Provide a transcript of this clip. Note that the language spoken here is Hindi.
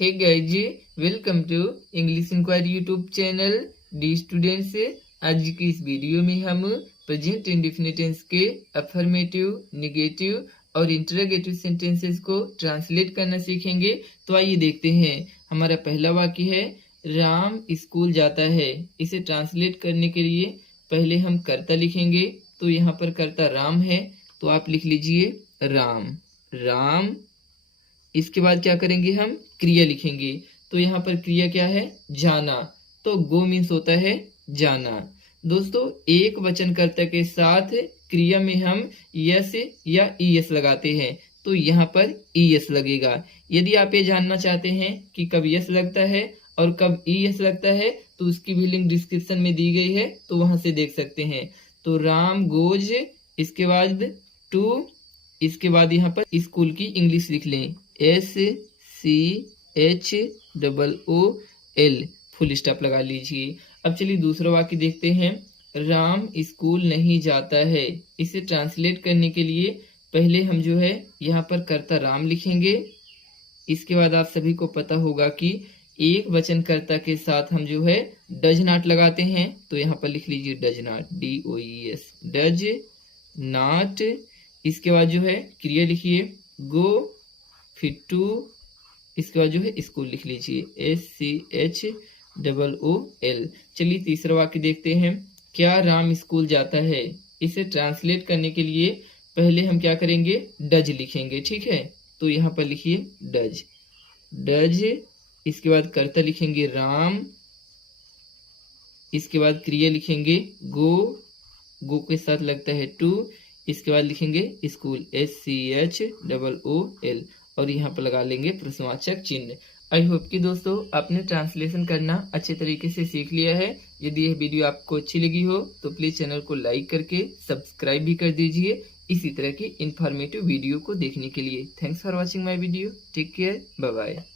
Hey guys, welcome to English inquiry YouTube channel. Dear students, आज की इस वीडियो में हम प्रेजेंट इंडेफिनिट टेंस के अफर्मेटिव, नेगेटिव और इंटरोगेटिव सेंटेंसेस को ट्रांसलेट करना सीखेंगे। तो आइए देखते हैं। हमारा पहला वाक्य है राम स्कूल जाता है। इसे ट्रांसलेट करने के लिए पहले हम कर्ता लिखेंगे। तो यहाँ पर कर्ता राम है, तो आप लिख लीजिए राम। राम, इसके बाद क्या करेंगे, हम क्रिया लिखेंगे। तो यहाँ पर क्रिया क्या है, जाना। तो गो मीन्स होता है जाना। दोस्तों, एक वचनकर्ता के साथ क्रिया में हम यस या ईएस लगाते हैं, तो यहाँ पर ईएस लगेगा। यदि आप ये जानना चाहते हैं कि कब यस लगता है और कब ईएस लगता है, तो उसकी भी लिंक डिस्क्रिप्शन में दी गई है, तो वहां से देख सकते हैं। तो राम गोज, इसके बाद टू, इसके बाद यहाँ पर स्कूल की इंग्लिश लिख लें, SCHOOL, फुल स्टॉप लगा लीजिए। अब चलिए दूसरा वाक्य देखते हैं। राम स्कूल नहीं जाता है। इसे ट्रांसलेट करने के लिए पहले हम जो है यहाँ पर कर्ता राम लिखेंगे। इसके बाद आप सभी को पता होगा कि एक वचनकर्ता के साथ हम जो है डज नॉट लगाते हैं। तो यहाँ पर लिख लीजिए does not, DOES, does not. इसके बाद जो है क्रिया लिखिए गो, फिर टू, इसके बाद जो है स्कूल लिख लीजिए, SCHOOL। चलिए तीसरा वाक्य देखते हैं। क्या राम स्कूल जाता है। इसे ट्रांसलेट करने के लिए पहले हम क्या करेंगे, डज लिखेंगे, ठीक है। तो यहाँ पर लिखिए डज, डज। इसके बाद कर्ता लिखेंगे राम, इसके बाद क्रिया लिखेंगे गो, गो के साथ लगता है टू, इसके बाद लिखेंगे स्कूल, SCHOOL, और यहाँ पर लगा लेंगे प्रश्नवाचक चिन्ह। आई होप कि दोस्तों आपने ट्रांसलेशन करना अच्छे तरीके से सीख लिया है। यदि यह वीडियो आपको अच्छी लगी हो तो प्लीज चैनल को लाइक करके सब्सक्राइब भी कर दीजिए इसी तरह की इंफॉर्मेटिव वीडियो को देखने के लिए। Thanks for watching my video. Take care, bye bye.